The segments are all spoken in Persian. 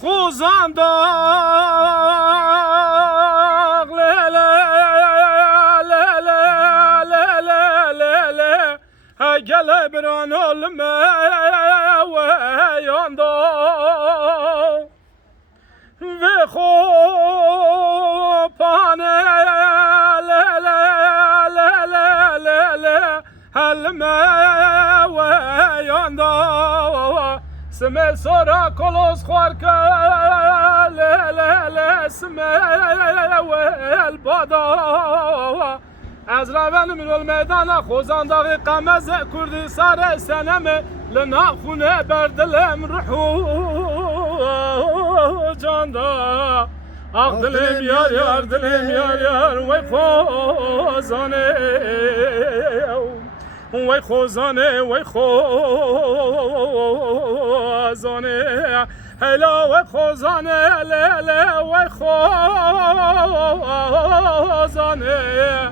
خوزانداغ لیله لیله لیله لیله گل بران olma و یاندا ve khopane le le le le le le halme ve yanda sme sora kolos kharka le le le sme ve el bada از روان من الميدان خوزان داغي قمز كردي سار سنم لنا خونه بردلم رحو جاندا آخ دلم یار یار دلم یار یار وی خوزانه وی خوزانه وی خوزانه هلا وی خوزانه لیله وی خوزانه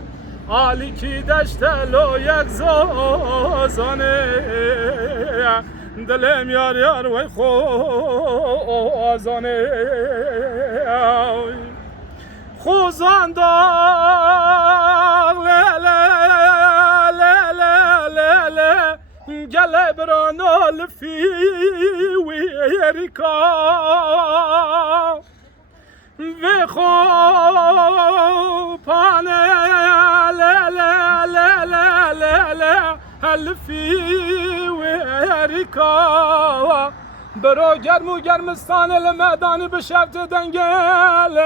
عالی کی دشت لو یک زازانه دلم یار یار وی خوزانه خوزان داغ لیله لیله لیله گله برانال فی ویریکا و خوپانه لیله لیله لیله هلفی ویریکا برو گرم و گرمستان المدانی به شفت دنگل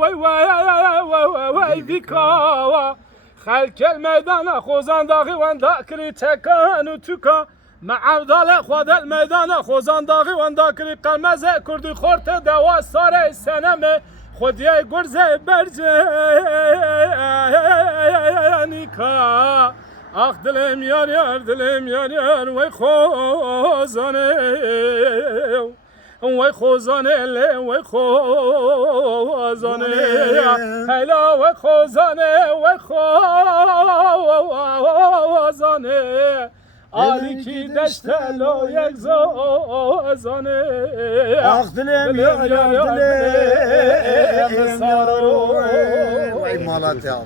وی وی وی بیکا خلک المیدان خوزان داغی وندا کری تکان و توکا معودال خود المیدان خوزان داغی وندا کری قمز کردی خورت دوا ساره سنم خودی گرز برجنیکا آخ دلم یار یار دلم یار یار وی خوزانه وی خوزانه لی وی خوزانه هلا وی خوزانه وی خوزانه عالی کی دشت لو یک زازانه آخ دلم یار یار دلم سارو وی مالات یا